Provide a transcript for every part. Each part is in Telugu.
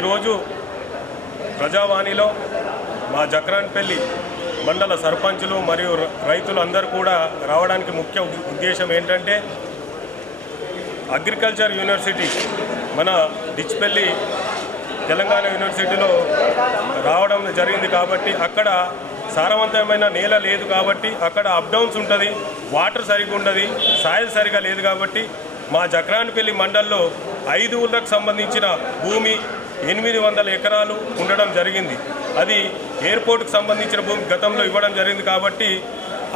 ఈరోజు ప్రజావాణిలో మా జక్రాన్పల్లి మండల సర్పంచులు మరియు రైతులు అందరూ కూడా రావడానికి ముఖ్య ఉద్దేశం ఏంటంటే అగ్రికల్చర్ యూనివర్సిటీ మన డిచ్పల్లి తెలంగాణ యూనివర్సిటీలో రావడం జరిగింది కాబట్టి అక్కడ సారవంతమైన నేల లేదు కాబట్టి అక్కడ అప్ డౌన్స్ ఉంటుంది, వాటర్ సరిగా ఉండదు, సాయిల్ సరిగా లేదు కాబట్టి మా జక్రాన్పల్లి మండల్లో 5 ఊళ్ళకు సంబంధించిన భూమి 800 ఎకరాలు ఉండడం జరిగింది. అది ఎయిర్పోర్ట్కి సంబంధించిన భూమి గతంలో ఇవ్వడం జరిగింది కాబట్టి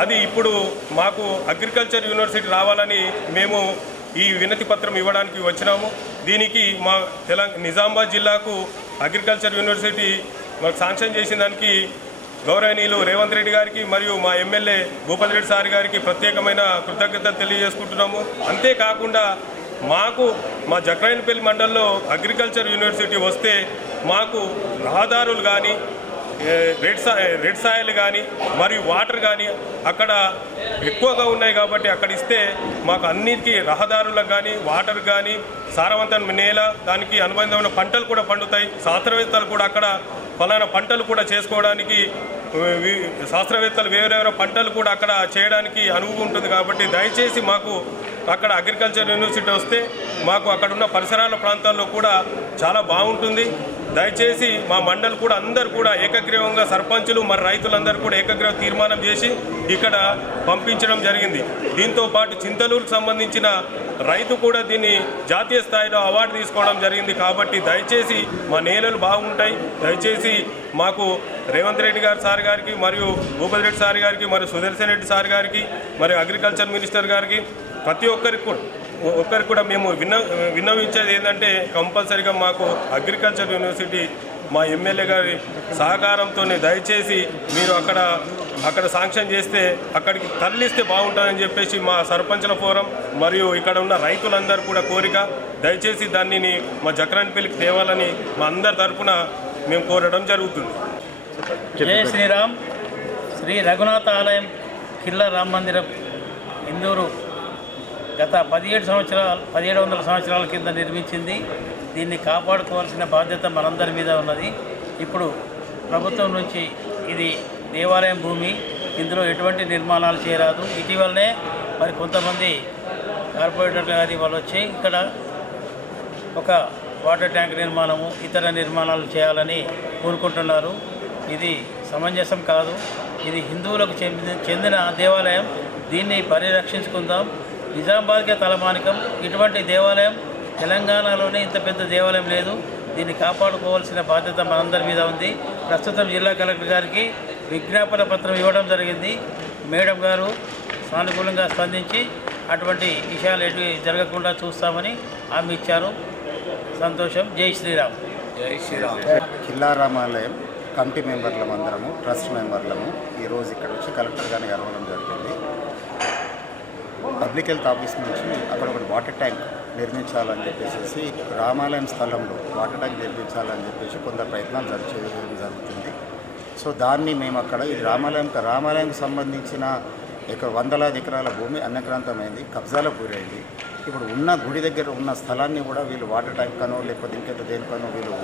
అది ఇప్పుడు మాకు అగ్రికల్చర్ యూనివర్సిటీ రావాలని మేము ఈ వినతి పత్రం ఇవ్వడానికి వచ్చినాము. దీనికి మా నిజామాబాద్ జిల్లాకు అగ్రికల్చర్ యూనివర్సిటీ మాకు శాంక్షన్ చేసిన దానికి గౌరవనీయులు రేవంత్ రెడ్డి గారికి మరియు మా ఎమ్మెల్యే భూపల్ రెడ్డి సార్ గారికి ప్రత్యేకమైన కృతజ్ఞతలు తెలియజేసుకుంటున్నాము. అంతేకాకుండా మాకు మా జక్రాన్పల్లి మండలంలో అగ్రికల్చర్ యూనివర్సిటీ వస్తే మాకు రహదారులు కానీ రెడ్ సాయిల్ కానీ మరియు వాటర్ కానీ అక్కడ ఎక్కువగా ఉన్నాయి కాబట్టి అక్కడ ఇస్తే మాకు అన్నిటికీ రహదారులకు కానీ వాటర్ కానీ సారవంతమైన నేల దానికి అనుబంధమైన పంటలు కూడా పండుతాయి. శాస్త్రవేత్తలు కూడా అక్కడ ఫలానా పంటలు కూడా చేసుకోవడానికి శాస్త్రవేత్తలు వేరే పంటలు కూడా అక్కడ చేయడానికి అనువు ఉంటుంది కాబట్టి దయచేసి మాకు అక్కడ అగ్రికల్చర్ యూనివర్సిటీ వస్తే మాకు అక్కడున్న పరిసరాల ప్రాంతాల్లో కూడా చాలా బాగుంటుంది. దయచేసి మా మండలి కూడా అందరూ కూడా ఏకగ్రీవంగా సర్పంచులు మరి రైతులందరూ కూడా ఏకగ్రీవ తీర్మానం చేసి ఇక్కడ పంపించడం జరిగింది. దీంతో పాటు చింతలూరుకు సంబంధించిన రైతు కూడా దీన్ని జాతీయ స్థాయిలో అవార్డు తీసుకోవడం జరిగింది. కాబట్టి దయచేసి మా నేలలు బాగుంటాయి. దయచేసి మాకు రేవంత్ రెడ్డి గారు సార్ గారికి మరియు భూపల్ రెడ్డి సార్ గారికి మరియు సుదర్శన్ రెడ్డి సార్ గారికి మరియు అగ్రికల్చర్ మినిస్టర్ గారికి ప్రతి ఒక్కరికి కూడా మేము విన్నవించేది ఏంటంటే కంపల్సరీగా మాకు అగ్రికల్చర్ యూనివర్సిటీ మా ఎమ్మెల్యే గారి సహకారంతోనే దయచేసి మీరు అక్కడ శాంక్షన్ చేస్తే అక్కడికి తరలిస్తే బాగుంటుందని చెప్పేసి మా సర్పంచుల ఫోరం మరియు ఇక్కడ ఉన్న రైతులందరూ కూడా కోరిక. దయచేసి దానిని మా జక్రాన్పల్లికి తేవాలని మా అందరి తరఫున మేము కోరడం జరుగుతుంది. జై శ్రీరామ్. శ్రీ రఘునాథ ఆలయం కిల్లా రామ మందిరం ఇందూరు గత 1700 సంవత్సరాల కింద నిర్మించింది. దీన్ని కాపాడుకోవాల్సిన బాధ్యత మనందరి మీద ఉన్నది. ఇప్పుడు ప్రభుత్వం నుంచి ఇది దేవాలయం భూమి, ఇందులో ఎటువంటి నిర్మాణాలు చేయరాదు. ఇటీవలనే మరి కొంతమంది కార్పొరేటర్లు గారి వాళ్ళు వచ్చి ఇక్కడ ఒక వాటర్ ట్యాంక్ నిర్మాణము ఇతర నిర్మాణాలు చేయాలని కోరుకుంటున్నారు. ఇది సమంజసం కాదు. ఇది హిందువులకు చెందిన దేవాలయం. దీన్ని పరిరక్షించుకుందాం. నిజామాబాద్కే తలమానికం. ఇటువంటి దేవాలయం తెలంగాణలోనే ఇంత పెద్ద దేవాలయం లేదు. దీన్ని కాపాడుకోవాల్సిన బాధ్యత మనందరి మీద ఉంది. ప్రస్తుతం జిల్లా కలెక్టర్ గారికి విజ్ఞాపన పత్రం ఇవ్వడం జరిగింది. మేడం గారు సానుకూలంగా స్పందించి అటువంటి విషయాలు ఎటు జరగకుండా చూస్తామని హామీ ఇచ్చారు. సంతోషం. జై శ్రీరామ్. జై శ్రీరామ్. కిల్లా రామాలయం కమిటీ మెంబర్లం అందరము, ట్రస్ట్ మెంబర్లము ఈరోజు ఇక్కడ వచ్చి కలెక్టర్ గారిని కలవడం జరిగింది. పబ్లిక్ హెల్త్ ఆఫీస్ నుంచి అక్కడ ఒక వాటర్ ట్యాంక్ నిర్మించాలని చెప్పేసి రామాలయం స్థలంలో వాటర్ ట్యాంక్ నిర్మించాలని చెప్పేసి కొంత ప్రయత్నాలు చేయడం జరుగుతుంది. సో దాన్ని మేము అక్కడ ఇది రామాలయంకి సంబంధించిన వందలాది ఎకరాల భూమి అన్యక్రాంతమైంది, కబ్జాలకు గురైంది. ఇప్పుడు ఉన్న గుడి దగ్గర ఉన్న స్థలాన్ని కూడా వీళ్ళు వాటర్ ట్యాంక్ కనో లేకపోతే ఇంకెంత దేనికనో వీళ్ళు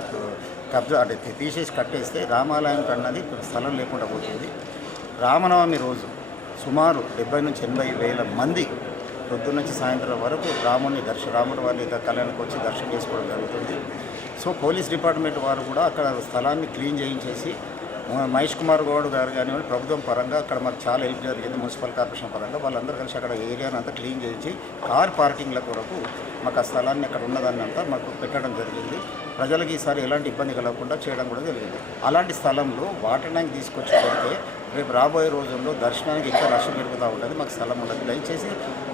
కబ్జా అంటే తీసేసి కట్టేస్తే రామాలయం అన్నది ఇప్పుడు స్థలం లేకుండా పోతుంది. రామనవమి రోజు సుమారు 70 నుంచి 80 వేల మంది పొద్దున్న నుంచి సాయంత్రం వరకు రాముడి వారి కళ్యాణానికి వచ్చి దర్శనం చేసుకోవడం జరుగుతుంది. సో పోలీస్ డిపార్ట్మెంట్ వారు కూడా అక్కడ స్థలాన్ని క్లీన్ చేయించేసి మహేష్ కుమార్ గౌడ్ గారు కానివ్వండి ప్రభుత్వం పరంగా అక్కడ మాకు చాలా హెల్ప్ జరిగింది. మున్సిపల్ కార్పొరేషన్ పరంగా వాళ్ళందరూ కలిసి అక్కడ ఏరియాని అంతా క్లీన్ చేయించి కార్ పార్కింగ్ల కొరకు మాకు ఆ స్థలాన్ని అక్కడ ఉన్నదాన్ని అంతా మాకు పెట్టడం జరిగింది. ప్రజలకు ఈసారి ఎలాంటి ఇబ్బంది కలగకుండా చేయడం కూడా జరిగింది. అలాంటి స్థలంలో వాటర్ ట్యాంక్ తీసుకొచ్చి పెడితే రేపు రాబోయే రోజుల్లో దర్శనానికి ఇంకా రష్ పెరుగుతూ ఉంటుంది. మాకు స్థలం ఉండదు. దయచేసి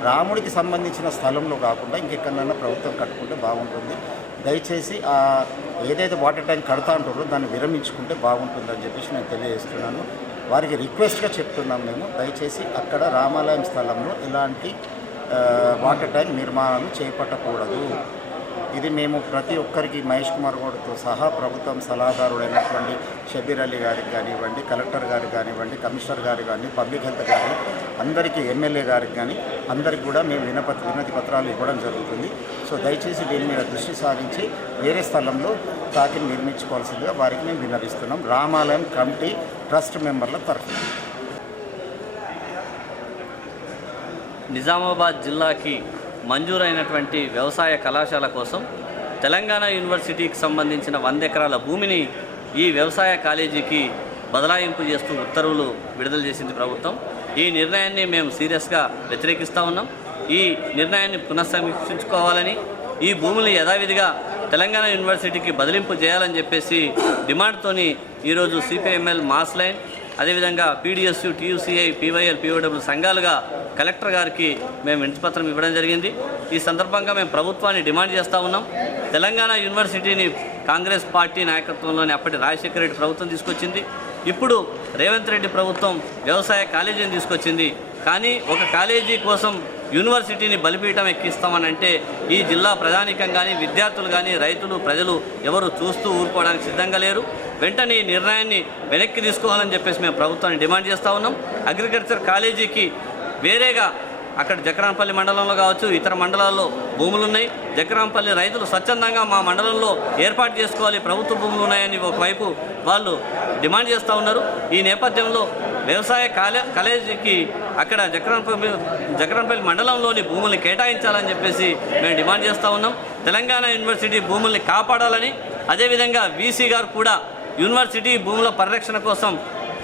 రాముడికి సంబంధించిన స్థలంలో కాకుండా ఇంకెక్కడైనా ప్రభుత్వం కట్టుకుంటే బాగుంటుంది. దయచేసి ఏదైతే వాటర్ ట్యాంక్ కడతా అంటారో దాన్ని విరమించుకుంటే బాగుంటుందని చెప్పేసి నేను తెలియజేస్తున్నాను. వారికి రిక్వెస్ట్గా చెప్తున్నాం, మేము దయచేసి అక్కడ రామాలయం స్థలంలో ఇలాంటి వాటర్ ట్యాంక్ నిర్మాణాలు చేపట్టకూడదు. ఇది మేము ప్రతి ఒక్కరికి మహేష్ కుమార్ గౌడ్తో సహా ప్రభుత్వం సలహాదారుడైనటువంటి షబీర్ అలీ గారికి కానివ్వండి, కలెక్టర్ గారికి కానివ్వండి, కమిషనర్ గారికి కానీ, పబ్లిక్ హెల్త్ గారికి అందరికీ, ఎమ్మెల్యే గారికి కానీ అందరికి కూడా మేము వినతి పత్రాలు ఇవ్వడం జరుగుతుంది. సో దయచేసి దీని మీద దృష్టి సారించి వేరే స్థలంలో తాకిని నిర్మించుకోవాల్సిందిగా వారికి మేము విన్నవిస్తున్నాం. రామాలయం కమిటీ ట్రస్ట్ మెంబర్ల తరఫున. నిజామాబాద్ జిల్లాకి మంజూరైనటువంటి వ్యవసాయ కళాశాల కోసం తెలంగాణ యూనివర్సిటీకి సంబంధించిన 100 ఎకరాల భూమిని ఈ వ్యవసాయ కాలేజీకి బదలాయింపు చేస్తూ ఉత్తర్వులు విడుదల చేసింది ప్రభుత్వం. ఈ నిర్ణయాన్ని మేము సీరియస్గా వ్యతిరేకిస్తూ ఉన్నాం. ఈ నిర్ణయాన్ని పునఃసమీక్షించుకోవాలని, ఈ భూములు యథావిధిగా తెలంగాణ యూనివర్సిటీకి బదిలింపు చేయాలని చెప్పేసి డిమాండ్తోని ఈరోజు సిపిఎంఎల్ మాస్ లైన్, అదేవిధంగా పీడిఎస్యు, టీయూసీఐ, పీవైఎల్, పీఓడబ్ల్యూ సంఘాలుగా కలెక్టర్ గారికి మేము వినతిపత్రం ఇవ్వడం జరిగింది. ఈ సందర్భంగా మేము ప్రభుత్వాన్ని డిమాండ్ చేస్తూ ఉన్నాం. తెలంగాణ యూనివర్సిటీని కాంగ్రెస్ పార్టీ నాయకత్వంలోని అప్పటి రాజశేఖర రెడ్డి ప్రభుత్వం తీసుకొచ్చింది. ఇప్పుడు రేవంత్ రెడ్డి ప్రభుత్వం వ్యవసాయ కాలేజీని తీసుకొచ్చింది. కానీ ఒక కాలేజీ కోసం యూనివర్సిటీని బలిపీఠం ఎక్కిస్తామనంటే ఈ జిల్లా ప్రజానీకం కానీ, విద్యార్థులు కానీ, రైతులు, ప్రజలు ఎవరు చూస్తూ ఊరుకోవడానికి సిద్ధంగా లేరు. వెంటనే ఈ నిర్ణయాన్ని వెనక్కి తీసుకోవాలని చెప్పేసి మేము ప్రభుత్వాన్ని డిమాండ్ చేస్తూ ఉన్నాం. అగ్రికల్చర్ కాలేజీకి వేరేగా అక్కడ జక్రాన్పల్లి మండలంలో కావచ్చు, ఇతర మండలాల్లో భూములు ఉన్నాయి. జక్రాన్పల్లి రైతులు స్వచ్ఛందంగా మా మండలంలో ఏర్పాటు చేసుకోవాలి, ప్రభుత్వ భూములు ఉన్నాయని ఒకవైపు వాళ్ళు డిమాండ్ చేస్తూ ఉన్నారు. ఈ నేపథ్యంలో వ్యవసాయ కాలేజీకి అక్కడ జక్రాన్పల్లి మండలంలోని భూముల్ని కేటాయించాలని చెప్పేసి మేము డిమాండ్ చేస్తూ ఉన్నాం. తెలంగాణ యూనివర్సిటీ భూముల్ని కాపాడాలని, అదేవిధంగా వీసీ గారు కూడా యూనివర్సిటీ భూముల పరిరక్షణ కోసం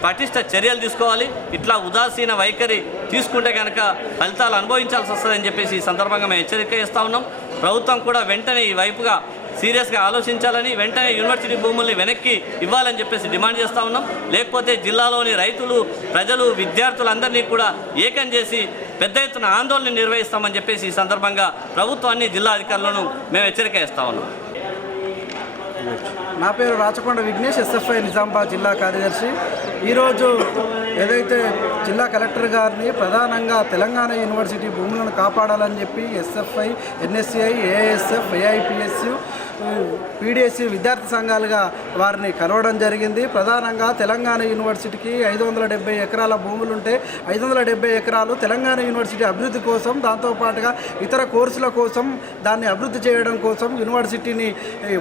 పటిష్ట చర్యలు తీసుకోవాలి. ఇట్లా ఉదాసీన వైఖరి తీసుకుంటే కనుక ఫలితాలు అనుభవించాల్సి వస్తుందని చెప్పేసి ఈ సందర్భంగా మేము హెచ్చరిక చేస్తూ ఉన్నాం. ప్రభుత్వం కూడా వెంటనే ఈ వైపుగా సీరియస్గా ఆలోచించాలని, వెంటనే యూనివర్సిటీ భూముల్ని వెనక్కి ఇవ్వాలని చెప్పేసి డిమాండ్ చేస్తూ ఉన్నాం. లేకపోతే జిల్లాలోని రైతులు, ప్రజలు, విద్యార్థులందరినీ కూడా ఏకం చేసి పెద్ద ఎత్తున ఆందోళన నిర్వహిస్తామని చెప్పేసి ఈ సందర్భంగా ప్రభుత్వాన్ని, జిల్లా అధికారులను మేము హెచ్చరిక చేస్తూ ఉన్నాం. నా పేరు రాచకొండ విఘ్నేష్, ఎస్ఎఫ్ఐ నిజామాబాద్ జిల్లా కార్యదర్శి. ఈరోజు ఏదైతే జిల్లా కలెక్టర్ గారిని ప్రధానంగా తెలంగాణ యూనివర్సిటీ భూములను కాపాడాలని చెప్పి SFI, NSCI, ASF, AIPSU, PDSU విద్యార్థి సంఘాలుగా వారిని కలవడం జరిగింది. ప్రధానంగా తెలంగాణ యూనివర్సిటీకి 570 ఎకరాల భూములుంటే 570 ఎకరాలు తెలంగాణ యూనివర్సిటీ అభివృద్ధి కోసం, దాంతోపాటుగా ఇతర కోర్సుల కోసం, దాన్ని అభివృద్ధి చేయడం కోసం యూనివర్సిటీని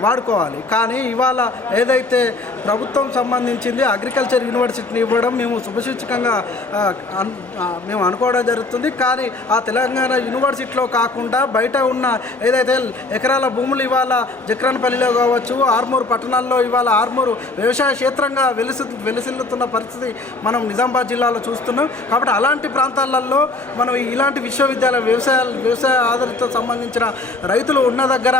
వాడుకోవాలి. కానీ ఇవాళ ఏదైతే ప్రభుత్వం సంబంధించింది అగ్రికల్చర్ యూనివర్సిటీని ఇవ్వడం మేము శుభసూచకంగా మేము అనుకోవడం జరుగుతుంది. కానీ ఆ తెలంగాణ యూనివర్సిటీలో కాకుండా బయట ఉన్న ఏదైతే ఎకరాల భూములు ఇవాళ జక్రాన్పల్లిలో కావచ్చు, ఆర్మూరు పట్టణాల్లో ఇవాళ ఆర్మూరు వ్యవసాయ క్షేత్రంగా వెలిసిల్లుతున్న పరిస్థితి మనం నిజామాబాద్ జిల్లాలో చూస్తున్నాం. కాబట్టి అలాంటి ప్రాంతాలలో మనం ఇలాంటి విశ్వవిద్యాలయ వ్యవసాయ ఆధారిత సంబంధించిన రైతులు ఉన్న దగ్గర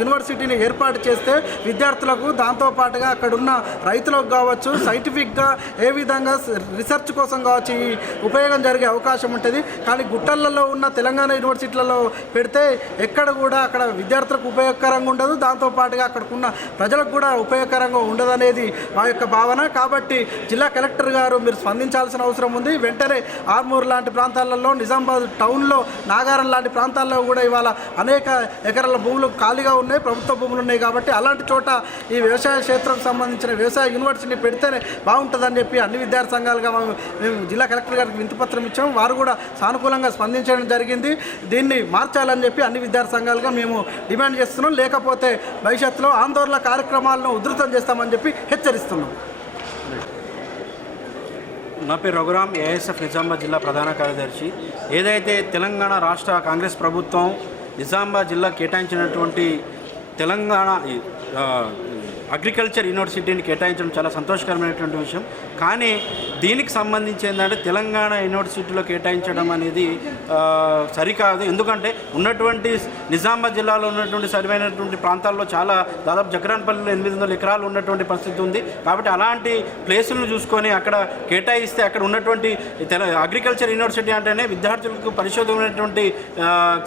యూనివర్సిటీని ఏర్పాటు చేస్తే విద్యార్థులకు దాంతోపాటుగా అక్కడ ఉన్న రైతులకు కావచ్చు, సైంటిఫిక్గా ఏ విధంగా రీసెర్చ్ కోసం కావచ్చు ఈ ఉపయోగం జరిగే అవకాశం ఉంటుంది. కానీ గుట్టలలో ఉన్న తెలంగాణ యూనివర్సిటీలలో పెడితే ఎక్కడ కూడా అక్కడ విద్యార్థులకు ఉపయోగకరంగా ఉండదు, దాంతోపాటుగా అక్కడికున్న ప్రజలకు కూడా ఉపయోగకరంగా ఉండదు అనేది మా యొక్క భావన. కాబట్టి జిల్లా కలెక్టర్ గారు మీరు స్పందించాల్సిన అవసరం ఉంది. వెంటనే ఆర్మూరు లాంటి ప్రాంతాలలో, నిజామాబాద్ టౌన్లో, నాగారం లాంటి ప్రాంతాల్లో కూడా ఇవాళ అనేక ఎకరాల భూములు ఖాళీగా ఉన్నాయి, ప్రభుత్వ భూములు ఉన్నాయి. కాబట్టి అలాంటి చోట ఈ వ్యవసాయ క్షేత్రం సంబంధించిన వ్యవసాయ యూనివర్సిటీ పెడితేనే బాగుంటుందని చెప్పి అన్ని విద్యార్థి సంఘాలుగా మేము జిల్లా కలెక్టర్ గారికి వింతిపత్రం ఇచ్చాము. వారు కూడా సానుకూలంగా స్పందించడం జరిగింది. దీన్ని మార్చాలని చెప్పి అన్ని విద్యార్థి సంఘాలుగా మేము డిమాండ్ చేస్తున్నాం. లేకపోతే భవిష్యత్తులో ఆందోళన కార్యక్రమాలను ఉధృతం చేస్తామని చెప్పి హెచ్చరిస్తున్నాం. నా పేరు రఘురామ్, ఏఎస్ఎఫ్ నిజామాబాద్ జిల్లా ప్రధాన కార్యదర్శి. ఏదైతే తెలంగాణ రాష్ట్ర కాంగ్రెస్ ప్రభుత్వం నిజామాబాద్ జిల్లా కేటాయించినటువంటి తెలంగాణ అగ్రికల్చర్ యూనివర్సిటీని కేటాయించడం చాలా సంతోషకరమైనటువంటి విషయం. కానీ దీనికి సంబంధించి ఏంటంటే తెలంగాణ యూనివర్సిటీలో కేటాయించడం అనేది సరికాదు. ఎందుకంటే ఉన్నటువంటి నిజామాబాద్ జిల్లాలో ఉన్నటువంటి సరిమైనటువంటి ప్రాంతాల్లో చాలా దాదాపు జక్రాన్పల్లిలో 800 ఎకరాలు ఉన్నటువంటి పరిస్థితి ఉంది. కాబట్టి అలాంటి ప్లేసులను చూసుకొని అక్కడ కేటాయిస్తే అక్కడ ఉన్నటువంటి అగ్రికల్చర్ యూనివర్సిటీ అంటేనే విద్యార్థులకు పరిశోధనటువంటి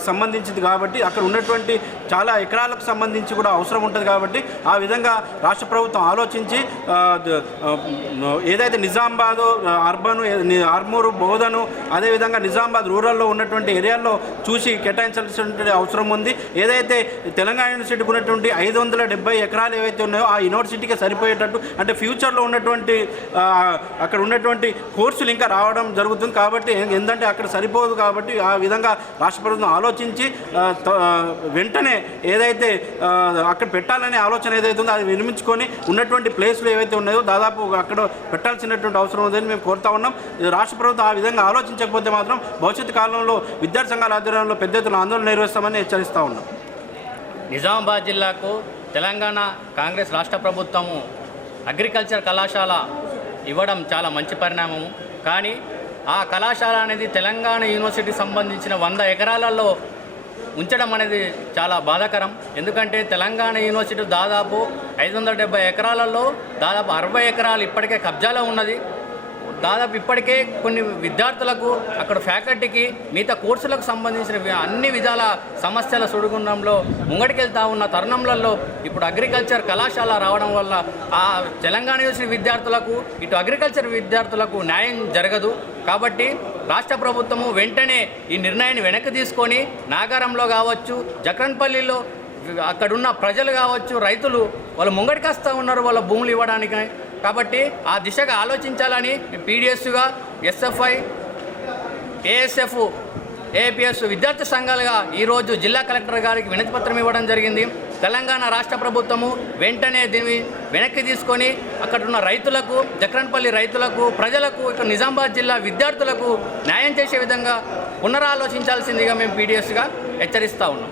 సంబంధించింది. కాబట్టి అక్కడ ఉన్నటువంటి చాలా ఎకరాలకు సంబంధించి కూడా అవసరం ఉంటుంది. కాబట్టి ఆ విధంగా రాష్ట్ర ప్రభుత్వం ఆలోచించి ఏదైతే నిజామాబాద్ అర్బన్, ఆర్మూరు, బోధను, అదేవిధంగా నిజామాబాద్ రూరల్లో ఉన్నటువంటి ఏరియాల్లో చూసి కేటాయించాల్సిన అవసరం ఉంది. ఏదైతే తెలంగాణ యూనివర్సిటీకి ఉన్నటువంటి 570 ఎకరాలు ఏవైతే ఉన్నాయో ఆ యూనివర్సిటీకి సరిపోయేటట్టు, అంటే ఫ్యూచర్లో ఉన్నటువంటి అక్కడ ఉన్నటువంటి కోర్సులు ఇంకా రావడం జరుగుతుంది. కాబట్టి ఏంటంటే అక్కడ సరిపోదు. కాబట్టి ఆ విధంగా రాష్ట్ర ప్రభుత్వం ఆలోచించి వెంటనే ఏదైతే అక్కడ పెట్టాలనే ఆలోచన ఏదైతే ఉందో అది వినిపించుకొని ఉన్నటువంటి ప్లేస్లు ఏవైతే ఉన్నాయో దాదాపు అక్కడ పెట్టాల్సినటువంటి అవసరం ఉందని మేము కోరుతా ఉన్నాం. రాష్ట్ర ప్రభుత్వం ఆ విధంగా ఆలోచించకపోతే మాత్రం భవిష్యత్తు కాలంలో విద్యార్థి సంఘాల ఆధ్వర్యంలో పెద్ద ఎత్తున ఆందోళన నిర్వహిస్తామని హెచ్చరిస్తూ ఉన్నాం. నిజామాబాద్ జిల్లాకు తెలంగాణ కాంగ్రెస్ రాష్ట్ర ప్రభుత్వము అగ్రికల్చర్ కళాశాల ఇవ్వడం చాలా మంచి పరిణామము. కానీ ఆ కళాశాల అనేది తెలంగాణ యూనివర్సిటీకి సంబంధించిన 100 ఎకరాలలో ఉంచడం అనేది చాలా బాధాకరం. ఎందుకంటే తెలంగాణ యూనివర్సిటీ దాదాపు 570 ఎకరాలలో దాదాపు 60 ఎకరాలు ఇప్పటికే కబ్జాలో ఉన్నది. దాదాపు ఇప్పటికే కొన్ని విద్యార్థులకు అక్కడ ఫ్యాకల్టీకి మిగతా కోర్సులకు సంబంధించిన అన్ని విధాల సమస్యల సుడిగుండంలో ముంగటికెళ్తా ఉన్న తరుణంలలో ఇప్పుడు అగ్రికల్చర్ కళాశాల రావడం వల్ల ఆ తెలంగాణ యూనివర్సిటీ విద్యార్థులకు ఇటు అగ్రికల్చర్ విద్యార్థులకు న్యాయం జరగదు. కాబట్టి రాష్ట్ర ప్రభుత్వము వెంటనే ఈ నిర్ణయాన్ని వెనక్కి తీసుకొని నాగారంలో కావచ్చు, జక్రన్పల్లిలో అక్కడున్న ప్రజలు కావచ్చు, రైతులు వాళ్ళు ముంగడికి వస్తూ ఉన్నారు వాళ్ళ భూములు ఇవ్వడానికి. కాబట్టి ఆ దిశగా ఆలోచించాలని పీడిఎస్గా, ఎస్ఎఫ్ఐ, ఏఎస్ఎఫ్, ఏపీఎస్ విద్యార్థి సంఘాలుగా ఈరోజు జిల్లా కలెక్టర్ గారికి వినతిపత్రం ఇవ్వడం జరిగింది. తెలంగాణ రాష్ట్ర ప్రభుత్వము వెంటనే దీన్ని వెనక్కి తీసుకొని అక్కడున్న రైతులకు, జక్రన్పల్లి రైతులకు, ప్రజలకు, ఇక నిజామాబాద్ జిల్లా విద్యార్థులకు న్యాయం చేసే విధంగా పునరాలోచించాల్సిందిగా మేము పీడిఎస్గా హెచ్చరిస్తూ ఉన్నాం.